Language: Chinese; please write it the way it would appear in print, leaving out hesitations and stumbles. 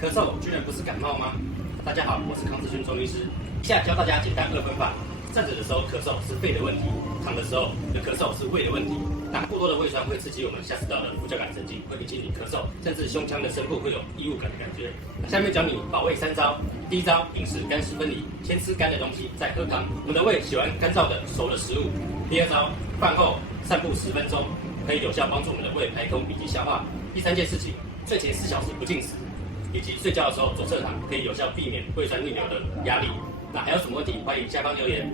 咳嗽居然不是感冒吗？大家好，我是康志勋中医师。以下教大家简单二分法。站着的时候咳嗽是肺的问题，躺的时候的咳嗽是胃的问题。那过多的胃酸会刺激我们下食道的副交感神经，会引起你咳嗽，甚至胸腔的深部会有异物感的感觉。下面教你保胃3招。第一招，饮食干湿分离，先吃干的东西，再喝汤。我们的胃喜欢干燥的熟的食物。第二招，饭后散步10分钟，可以有效帮助我们的胃排空以及消化。第三件事情，睡前4小时不进食，以及睡觉的时候左侧躺，可以有效避免胃酸逆流的压力。那还有什么问题？欢迎下方留言。